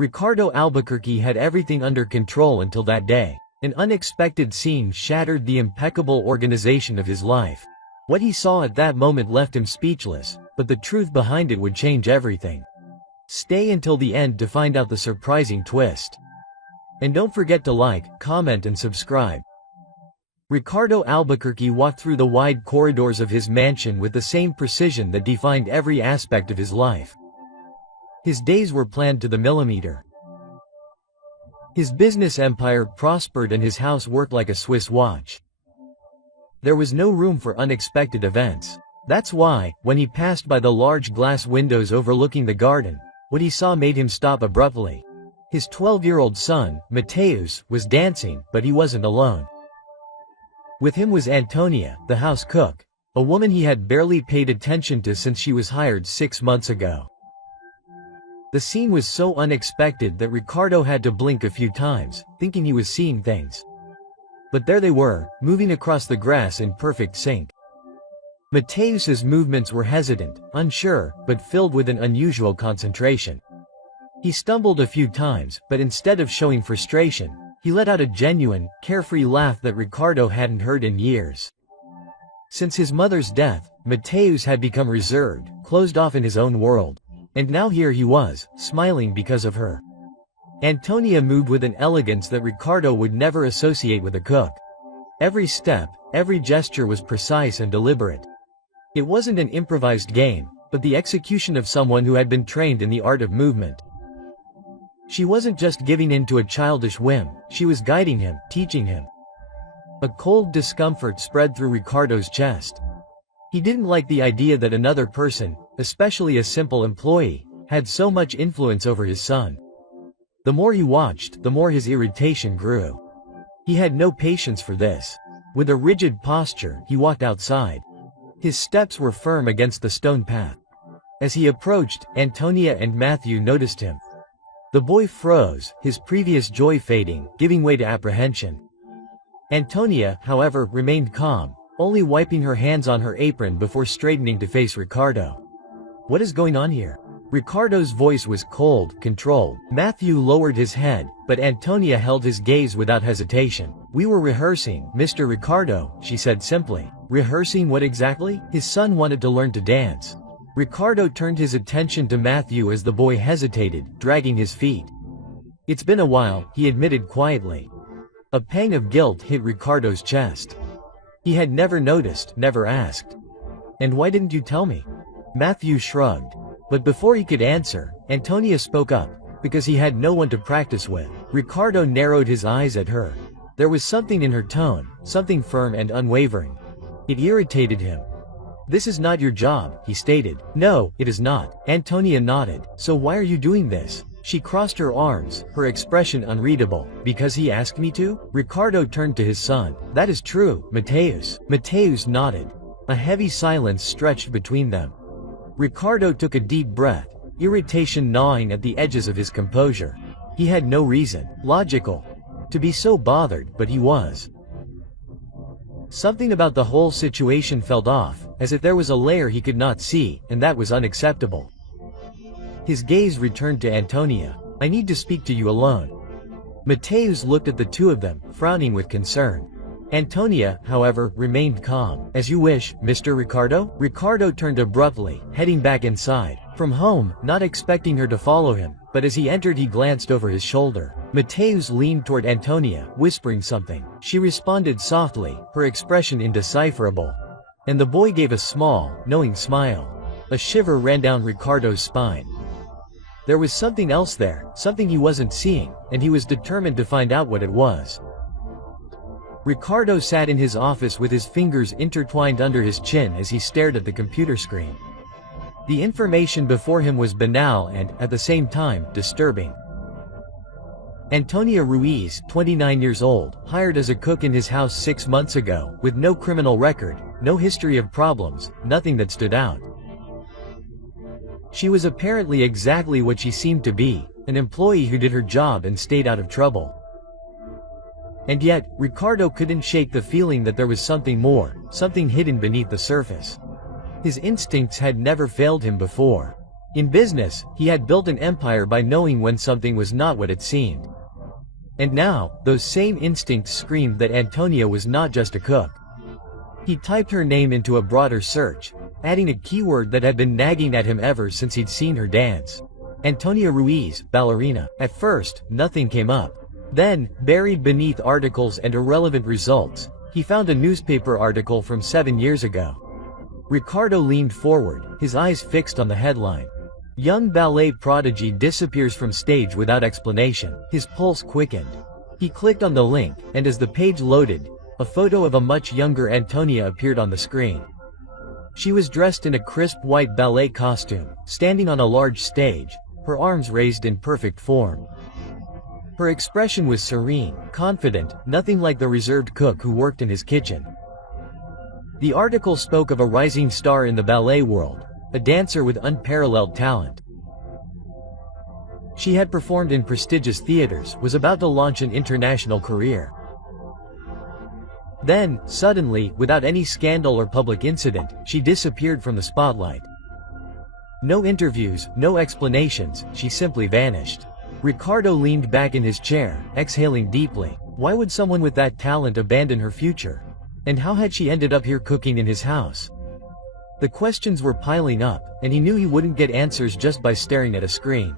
Ricardo Albuquerque had everything under control until that day. An unexpected scene shattered the impeccable organization of his life. What he saw at that moment left him speechless, but the truth behind it would change everything. Stay until the end to find out the surprising twist. And don't forget to like, comment and subscribe. Ricardo Albuquerque walked through the wide corridors of his mansion with the same precision that defined every aspect of his life. His days were planned to the millimeter. His business empire prospered and his house worked like a Swiss watch. There was no room for unexpected events. That's why, when he passed by the large glass windows overlooking the garden, what he saw made him stop abruptly. His 12-year-old son, Mateus, was dancing, but he wasn't alone. With him was Antonia, the house cook, a woman he had barely paid attention to since she was hired 6 months ago. The scene was so unexpected that Ricardo had to blink a few times, thinking he was seeing things. But there they were, moving across the grass in perfect sync. Mateus's movements were hesitant, unsure, but filled with an unusual concentration. He stumbled a few times, but instead of showing frustration, he let out a genuine, carefree laugh that Ricardo hadn't heard in years. Since his mother's death, Mateus had become reserved, closed off in his own world. And now here he was, smiling because of her. Antonia moved with an elegance that Ricardo would never associate with a cook. Every step, every gesture was precise and deliberate. It wasn't an improvised game, but the execution of someone who had been trained in the art of movement. She wasn't just giving in to a childish whim, she was guiding him, teaching him. A cold discomfort spread through Ricardo's chest. He didn't like the idea that another person, especially a simple employee, had so much influence over his son. The more he watched, the more his irritation grew. He had no patience for this. With a rigid posture, he walked outside. His steps were firm against the stone path. As he approached, Antonia and Matthew noticed him. The boy froze, his previous joy fading, giving way to apprehension. Antonia, however, remained calm, only wiping her hands on her apron before straightening to face Ricardo. "What is going on here?" Ricardo's voice was cold, controlled. Matthew lowered his head, but Antonia held his gaze without hesitation. "We were rehearsing, Mr. Ricardo," she said simply. "Rehearsing what exactly?" His son wanted to learn to dance. Ricardo turned his attention to Matthew as the boy hesitated, dragging his feet. "It's been a while," he admitted quietly. A pang of guilt hit Ricardo's chest. He had never noticed, never asked. "And why didn't you tell me?" Matthew shrugged. But before he could answer, Antonia spoke up, because he had no one to practice with. Ricardo narrowed his eyes at her. There was something in her tone, something firm and unwavering. It irritated him. "This is not your job," he stated. "No, it is not." Antonia nodded. "So why are you doing this?" She crossed her arms, her expression unreadable. "Because he asked me to?" Ricardo turned to his son. "That is true, Mateus." Mateus nodded. A heavy silence stretched between them. Ricardo took a deep breath, irritation gnawing at the edges of his composure. He had no reason, logical, to be so bothered, but he was. Something about the whole situation felt off, as if there was a layer he could not see, and that was unacceptable. His gaze returned to Antonia. "I need to speak to you alone." Mateus looked at the two of them, frowning with concern. Antonia, however, remained calm. "As you wish, Mr. Ricardo." Ricardo turned abruptly, heading back inside. From home, not expecting her to follow him, but as he entered he glanced over his shoulder. Mateus leaned toward Antonia, whispering something. She responded softly, her expression indecipherable. And the boy gave a small, knowing smile. A shiver ran down Ricardo's spine. There was something else there, something he wasn't seeing, and he was determined to find out what it was. Ricardo sat in his office with his fingers intertwined under his chin as he stared at the computer screen. The information before him was banal and, at the same time, disturbing. Antonia Ruiz, 29 years old, hired as a cook in his house 6 months ago, with no criminal record, no history of problems, nothing that stood out. She was apparently exactly what she seemed to be, an employee who did her job and stayed out of trouble. And yet, Ricardo couldn't shake the feeling that there was something more, something hidden beneath the surface. His instincts had never failed him before. In business, he had built an empire by knowing when something was not what it seemed. And now, those same instincts screamed that Antonia was not just a cook. He typed her name into a broader search, adding a keyword that had been nagging at him ever since he'd seen her dance. Antonia Ruiz, ballerina. At first, nothing came up. Then, buried beneath articles and irrelevant results, he found a newspaper article from 7 years ago. Ricardo leaned forward, his eyes fixed on the headline. Young ballet prodigy disappears from stage without explanation. His pulse quickened. He clicked on the link, and as the page loaded, a photo of a much younger Antonia appeared on the screen. She was dressed in a crisp white ballet costume, standing on a large stage, her arms raised in perfect form. Her expression was serene, confident, nothing like the reserved cook who worked in his kitchen. The article spoke of a rising star in the ballet world, a dancer with unparalleled talent. She had performed in prestigious theaters, was about to launch an international career. Then, suddenly, without any scandal or public incident, she disappeared from the spotlight. No interviews, no explanations, she simply vanished. Ricardo leaned back in his chair, exhaling deeply. Why would someone with that talent abandon her future? And how had she ended up here cooking in his house? The questions were piling up, and he knew he wouldn't get answers just by staring at a screen.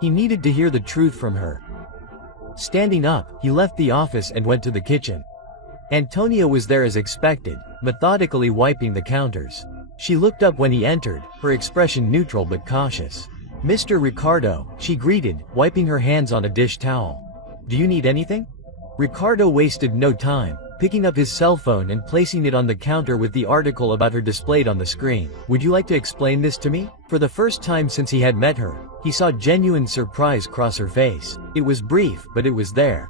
He needed to hear the truth from her. Standing up, he left the office and went to the kitchen. Antonia was there as expected, methodically wiping the counters. She looked up when he entered, her expression neutral but cautious. "Mr. Ricardo," she greeted, wiping her hands on a dish towel. "Do you need anything?" Ricardo wasted no time, picking up his cell phone and placing it on the counter with the article about her displayed on the screen. "Would you like to explain this to me?" For the first time since he had met her, he saw genuine surprise cross her face. It was brief, but it was there.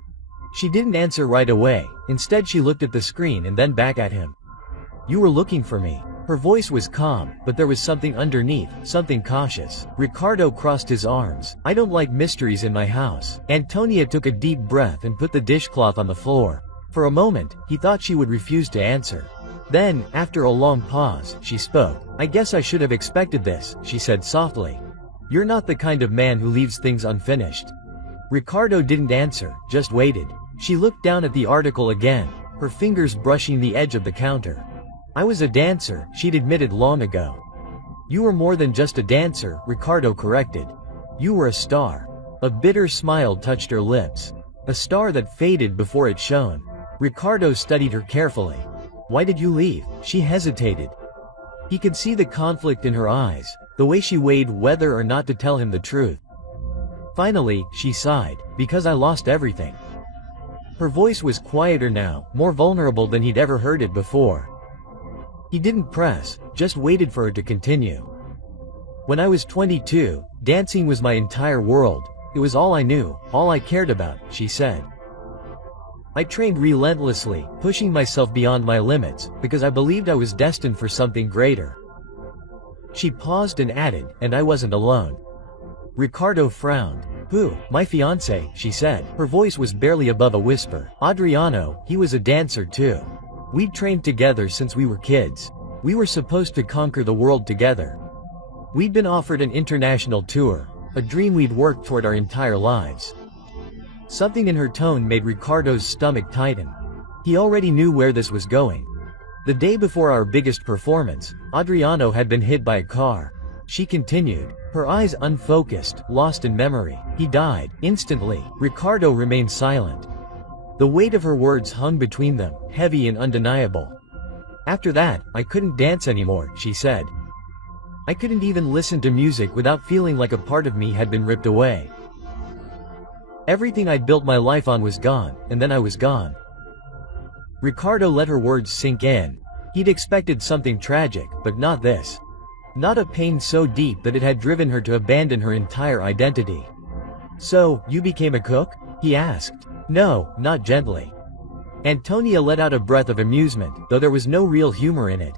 She didn't answer right away, instead she looked at the screen and then back at him. "You were looking for me." Her voice was calm, but there was something underneath, something cautious. Ricardo crossed his arms. "I don't like mysteries in my house." Antonia took a deep breath and put the dishcloth on the floor. For a moment, he thought she would refuse to answer. Then, after a long pause, she spoke. "I guess I should have expected this," she said softly. "You're not the kind of man who leaves things unfinished." Ricardo didn't answer, just waited. She looked down at the article again, her fingers brushing the edge of the counter. "I was a dancer," she'd admitted long ago. "You were more than just a dancer," Ricardo corrected. "You were a star." A bitter smile touched her lips. A star that faded before it shone. Ricardo studied her carefully. "Why did you leave?" She hesitated. He could see the conflict in her eyes, the way she weighed whether or not to tell him the truth. Finally, she sighed, "Because I lost everything." Her voice was quieter now, more vulnerable than he'd ever heard it before. He didn't press, just waited for her to continue. "When I was 22, dancing was my entire world. It was all I knew, all I cared about," she said. "I trained relentlessly, pushing myself beyond my limits, because I believed I was destined for something greater." She paused and added, "And I wasn't alone." Ricardo frowned. "Who?" "My fiancé," she said. Her voice was barely above a whisper. "Adriano, he was a dancer too. We'd trained together since we were kids. We were supposed to conquer the world together. We'd been offered an international tour, a dream we'd worked toward our entire lives." Something in her tone made Ricardo's stomach tighten. He already knew where this was going. The day before our biggest performance, Adriano had been hit by a car. She continued, her eyes unfocused, lost in memory. "He died, instantly." Ricardo remained silent. The weight of her words hung between them, heavy and undeniable. "After that, I couldn't dance anymore," she said. "I couldn't even listen to music without feeling like a part of me had been ripped away. Everything I'd built my life on was gone, and then I was gone." Ricardo let her words sink in. He'd expected something tragic, but not this. Not a pain so deep that it had driven her to abandon her entire identity. "So, you became a cook?" he asked. "No, not gently." Antonia let out a breath of amusement, though there was no real humor in it.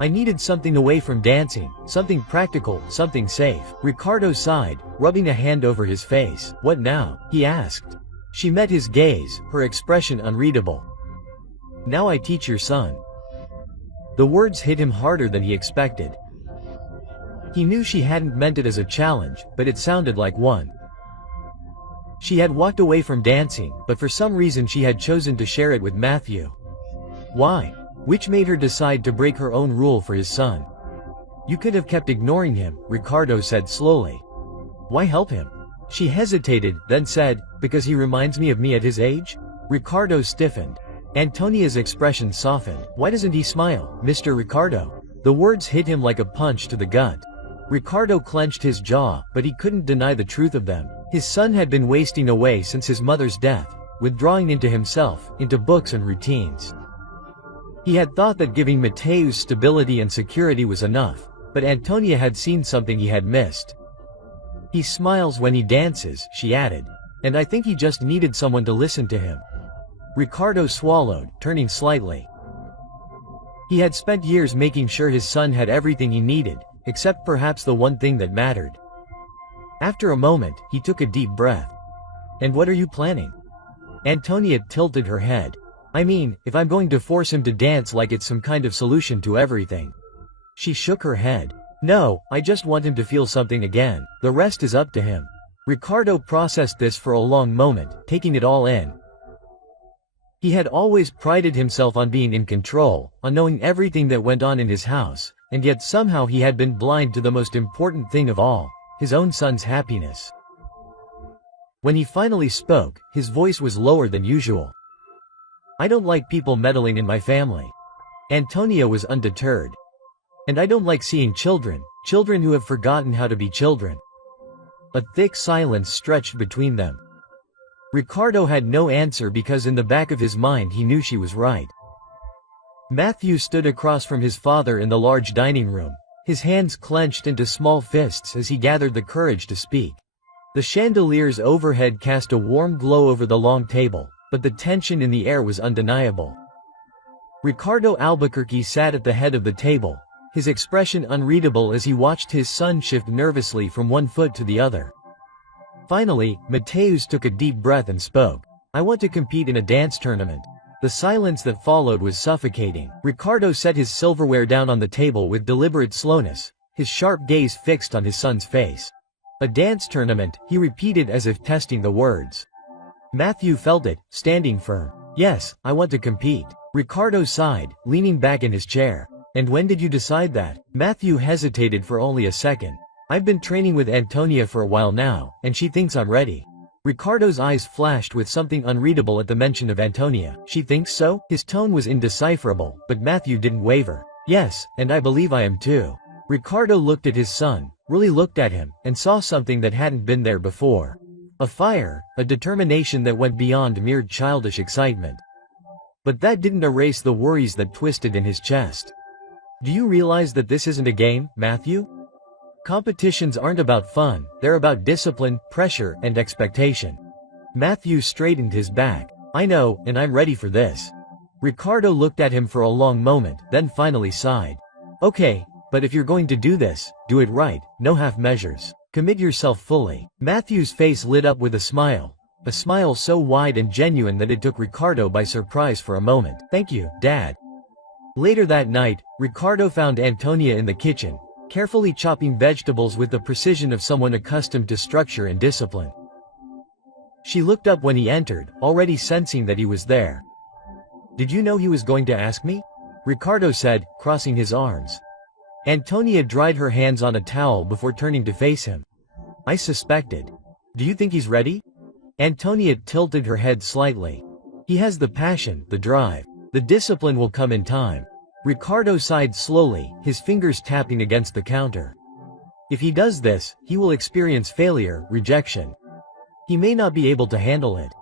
"I needed something away from dancing, something practical, something safe." Ricardo sighed, rubbing a hand over his face. "What now?" he asked. She met his gaze, her expression unreadable. "Now I teach your son." The words hit him harder than he expected. He knew she hadn't meant it as a challenge, but it sounded like one. She had walked away from dancing, but for some reason she had chosen to share it with Matthew. Why? Which made her decide to break her own rule for his son. You could have kept ignoring him, Ricardo said slowly. Why help him? She hesitated, then said, because he reminds me of me at his age? Ricardo stiffened. Antonia's expression softened. Why doesn't he smile, Mr. Ricardo? The words hit him like a punch to the gut. Ricardo clenched his jaw, but he couldn't deny the truth of them. His son had been wasting away since his mother's death, withdrawing into himself, into books and routines. He had thought that giving Mateus stability and security was enough, but Antonia had seen something he had missed. He smiles when he dances, she added, and I think he just needed someone to listen to him. Ricardo swallowed, turning slightly. He had spent years making sure his son had everything he needed, except perhaps the one thing that mattered. After a moment, he took a deep breath. And what are you planning? Antonia tilted her head. I mean, if I'm going to force him to dance like it's some kind of solution to everything. She shook her head. No, I just want him to feel something again. The rest is up to him. Ricardo processed this for a long moment, taking it all in. He had always prided himself on being in control, on knowing everything that went on in his house, and yet somehow he had been blind to the most important thing of all, his own son's happiness. When he finally spoke, his voice was lower than usual. I don't like people meddling in my family. Antonia was undeterred. And I don't like seeing children who have forgotten how to be children. A thick silence stretched between them. Ricardo had no answer because in the back of his mind he knew she was right. Matthew stood across from his father in the large dining room, his hands clenched into small fists as he gathered the courage to speak. The chandeliers overhead cast a warm glow over the long table, but the tension in the air was undeniable. Ricardo Albuquerque sat at the head of the table, his expression unreadable as he watched his son shift nervously from one foot to the other. Finally, Mateus took a deep breath and spoke. I want to compete in a dance tournament. The silence that followed was suffocating. Ricardo set his silverware down on the table with deliberate slowness, his sharp gaze fixed on his son's face. A dance tournament, he repeated as if testing the words. Matthew felt it, standing firm. Yes, I want to compete. Ricardo sighed, leaning back in his chair. And when did you decide that? Matthew hesitated for only a second. I've been training with Antonia for a while now, and she thinks I'm ready. Ricardo's eyes flashed with something unreadable at the mention of Antonia. She thinks so? His tone was indecipherable, but Matthew didn't waver. Yes, and I believe I am too. Ricardo looked at his son, really looked at him, and saw something that hadn't been there before. A fire, a determination that went beyond mere childish excitement. But that didn't erase the worries that twisted in his chest. Do you realize that this isn't a game, Matthew? Competitions aren't about fun, they're about discipline, pressure, and expectation. Matthew straightened his back. I know, and I'm ready for this. Ricardo looked at him for a long moment, then finally sighed. Okay, but if you're going to do this, do it right, no half measures. Commit yourself fully. Matthew's face lit up with a smile so wide and genuine that it took Ricardo by surprise for a moment. Thank you, Dad. Later that night, Ricardo found Antonia in the kitchen, carefully chopping vegetables with the precision of someone accustomed to structure and discipline. She looked up when he entered, already sensing that he was there. Did you know he was going to ask me? Ricardo said, crossing his arms. Antonia dried her hands on a towel before turning to face him. I suspected. Do you think he's ready? Antonia tilted her head slightly. He has the passion, the drive. The discipline will come in time. Ricardo sighed slowly, his fingers tapping against the counter. If he does this, he will experience failure, rejection. He may not be able to handle it.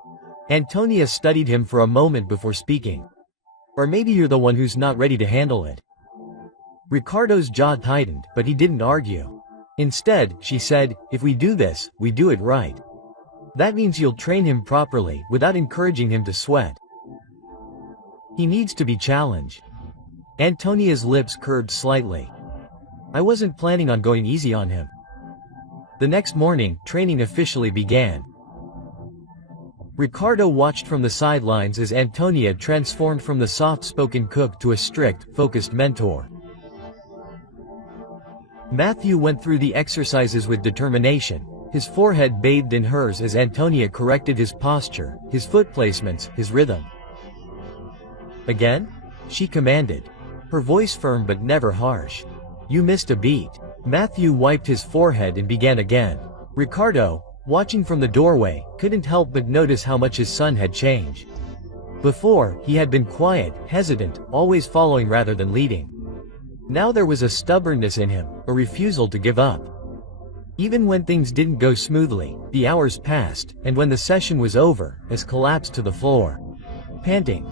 Antonia studied him for a moment before speaking. Or maybe you're the one who's not ready to handle it. Ricardo's jaw tightened, but he didn't argue. Instead, she said, if we do this, we do it right. That means you'll train him properly, without encouraging him to sweat. He needs to be challenged. Antonia's lips curved slightly. I wasn't planning on going easy on him. The next morning, training officially began. Ricardo watched from the sidelines as Antonia transformed from the soft-spoken cook to a strict, focused mentor. Matthew went through the exercises with determination, his forehead bathed in hers as Antonia corrected his posture, his foot placements, his rhythm. "Again?" she commanded, her voice firm but never harsh. "You missed a beat." Matthew wiped his forehead and began again. Ricardo, watching from the doorway, couldn't help but notice how much his son had changed. Before, he had been quiet, hesitant, always following rather than leading. Now there was a stubbornness in him, a refusal to give up. Even when things didn't go smoothly, the hours passed, and when the session was over, he collapsed to the floor, panting.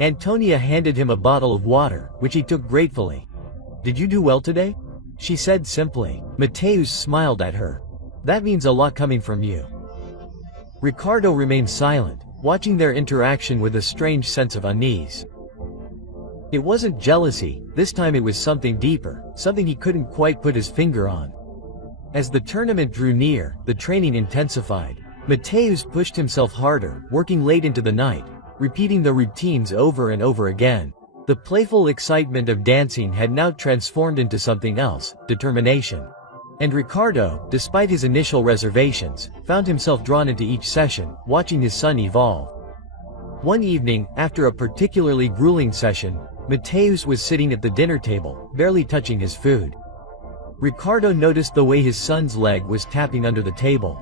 Antonia handed him a bottle of water, which he took gratefully. "Did you do well today?" she said simply. Mateus smiled at her. "That means a lot coming from you." Ricardo remained silent, watching their interaction with a strange sense of unease. It wasn't jealousy, this time it was something deeper, something he couldn't quite put his finger on. As the tournament drew near, the training intensified. Mateus pushed himself harder, working late into the night, repeating the routines over and over again. The playful excitement of dancing had now transformed into something else, determination. And Ricardo, despite his initial reservations, found himself drawn into each session, watching his son evolve. One evening, after a particularly grueling session, Mateus was sitting at the dinner table, barely touching his food. Ricardo noticed the way his son's leg was tapping under the table.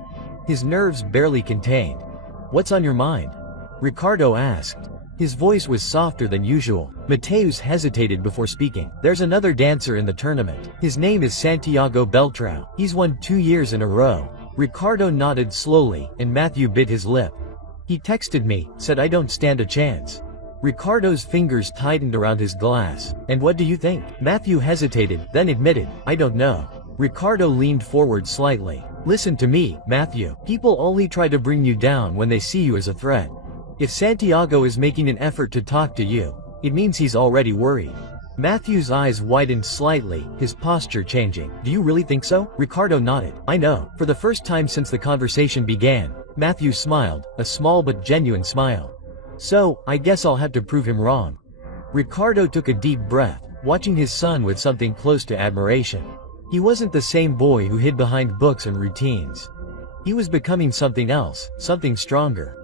His nerves barely contained. "What's on your mind?" Ricardo asked. His voice was softer than usual. Mateus hesitated before speaking. "There's another dancer in the tournament. His name is Santiago Beltrão. He's won 2 years in a row." Ricardo nodded slowly, and Matthew bit his lip. "He texted me, said I don't stand a chance." Ricardo's fingers tightened around his glass. "And what do you think?" Matthew hesitated, then admitted, "I don't know." Ricardo leaned forward slightly. "Listen to me, Matthew. People only try to bring you down when they see you as a threat. If Santiago is making an effort to talk to you, it means he's already worried." Matthew's eyes widened slightly, his posture changing. "Do you really think so?" Ricardo nodded. "I know." For the first time since the conversation began, Matthew smiled, a small but genuine smile. "So, I guess I'll have to prove him wrong." Ricardo took a deep breath, watching his son with something close to admiration. He wasn't the same boy who hid behind books and routines. He was becoming something else, something stronger.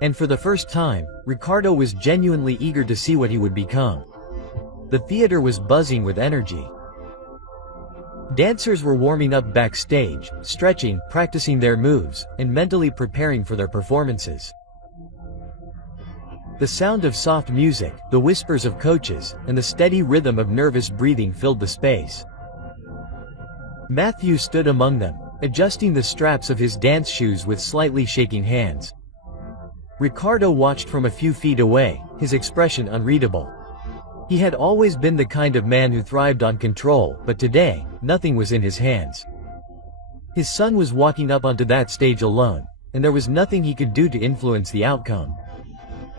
And for the first time, Ricardo was genuinely eager to see what he would become. The theater was buzzing with energy. Dancers were warming up backstage, stretching, practicing their moves, and mentally preparing for their performances. The sound of soft music, the whispers of coaches, and the steady rhythm of nervous breathing filled the space. Matthew stood among them, adjusting the straps of his dance shoes with slightly shaking hands. Ricardo watched from a few feet away, his expression unreadable. He had always been the kind of man who thrived on control, but today, nothing was in his hands. His son was walking up onto that stage alone, and there was nothing he could do to influence the outcome.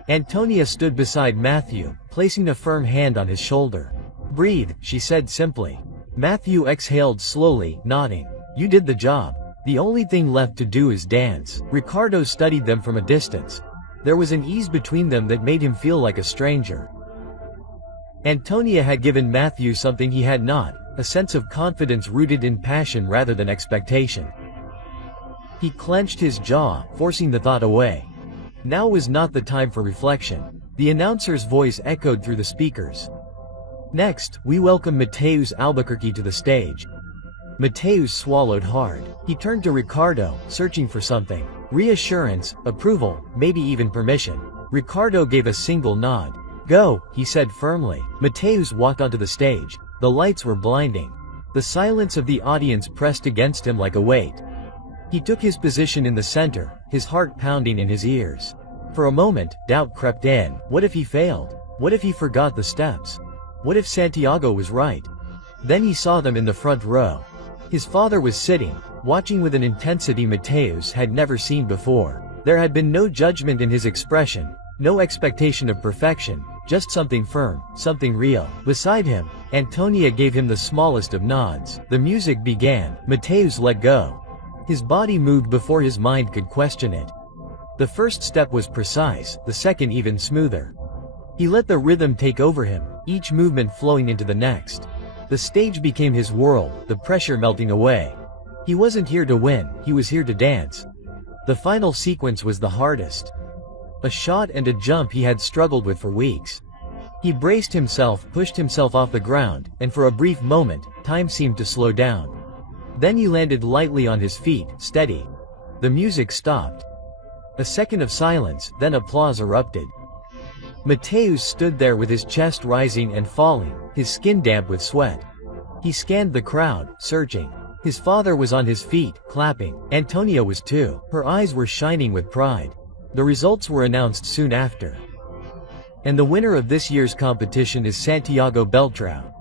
Antonia stood beside Matthew, placing a firm hand on his shoulder. "Breathe," she said simply. Matthew exhaled slowly, nodding. "You did the job. The only thing left to do is dance." Ricardo studied them from a distance. There was an ease between them that made him feel like a stranger. Antonia had given Matthew something he had not, a sense of confidence rooted in passion rather than expectation. He clenched his jaw, forcing the thought away. Now was not the time for reflection. The announcer's voice echoed through the speakers. "Next, we welcome Mateus Albuquerque to the stage." Mateus swallowed hard. He turned to Ricardo, searching for something. Reassurance, approval, maybe even permission. Ricardo gave a single nod. "Go," he said firmly. Mateus walked onto the stage. The lights were blinding. The silence of the audience pressed against him like a weight. He took his position in the center, his heart pounding in his ears. For a moment, doubt crept in. What if he failed? What if he forgot the steps? What if Santiago was right? Then he saw them in the front row. His father was sitting, watching with an intensity Mateus had never seen before. There had been no judgment in his expression, no expectation of perfection, just something firm, something real. Beside him, Antonia gave him the smallest of nods. The music began. Mateus let go. His body moved before his mind could question it. The first step was precise, the second even smoother. He let the rhythm take over him, each movement flowing into the next. The stage became his world, the pressure melting away. He wasn't here to win, he was here to dance. The final sequence was the hardest. A shot and a jump he had struggled with for weeks. He braced himself, pushed himself off the ground, and for a brief moment, time seemed to slow down. Then he landed lightly on his feet, steady. The music stopped. A second of silence, then applause erupted. Mateusz stood there with his chest rising and falling, his skin damp with sweat. He scanned the crowd, searching. His father was on his feet, clapping. Antonia was too. Her eyes were shining with pride. The results were announced soon after. And the winner of this year's competition is Santiago Beltrão.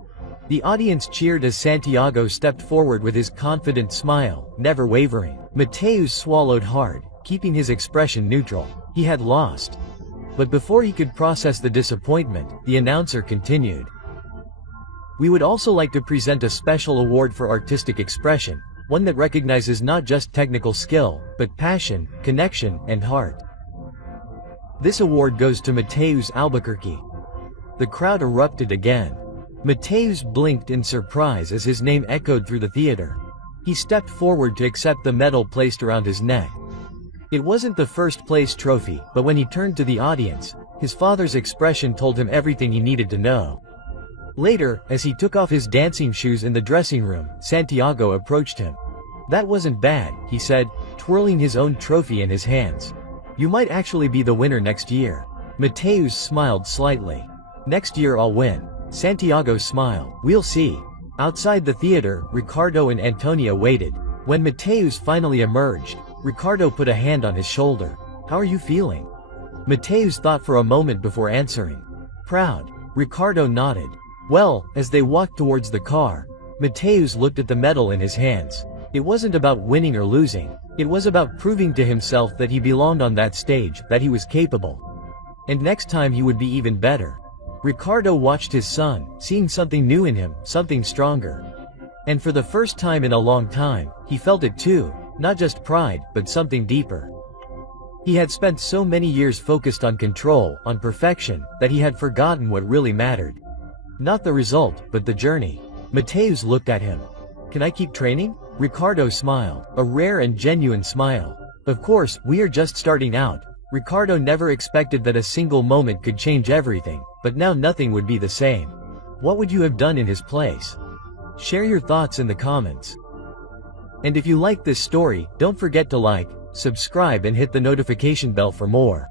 The audience cheered as Santiago stepped forward with his confident smile, never wavering. Mateusz swallowed hard, keeping his expression neutral. He had lost. But before he could process the disappointment, the announcer continued. We would also like to present a special award for artistic expression, one that recognizes not just technical skill, but passion, connection, and heart. This award goes to Mateusz Albuquerque. The crowd erupted again. Mateusz blinked in surprise as his name echoed through the theater. He stepped forward to accept the medal placed around his neck. It wasn't the first place trophy, but when he turned to the audience, his father's expression told him everything he needed to know. Later, as he took off his dancing shoes in the dressing room, Santiago approached him. That wasn't bad, he said, twirling his own trophy in his hands. You might actually be the winner next year. Mateusz smiled slightly. Next year I'll win. Santiago smiled. We'll see. Outside the theater, Ricardo and Antonia waited. When Mateusz finally emerged, Ricardo put a hand on his shoulder. How are you feeling? Mateusz thought for a moment before answering. Proud. Ricardo nodded. Well, as they walked towards the car, Mateusz looked at the medal in his hands. It wasn't about winning or losing. It was about proving to himself that he belonged on that stage, that he was capable. And next time he would be even better. Ricardo watched his son, seeing something new in him, something stronger. And for the first time in a long time, he felt it too, not just pride, but something deeper. He had spent so many years focused on control, on perfection, that he had forgotten what really mattered. Not the result, but the journey. Mateusz looked at him. Can I keep training? Ricardo smiled, a rare and genuine smile. Of course, we are just starting out. Ricardo never expected that a single moment could change everything, but now nothing would be the same. What would you have done in his place? Share your thoughts in the comments. And if you like this story, don't forget to like, subscribe and hit the notification bell for more.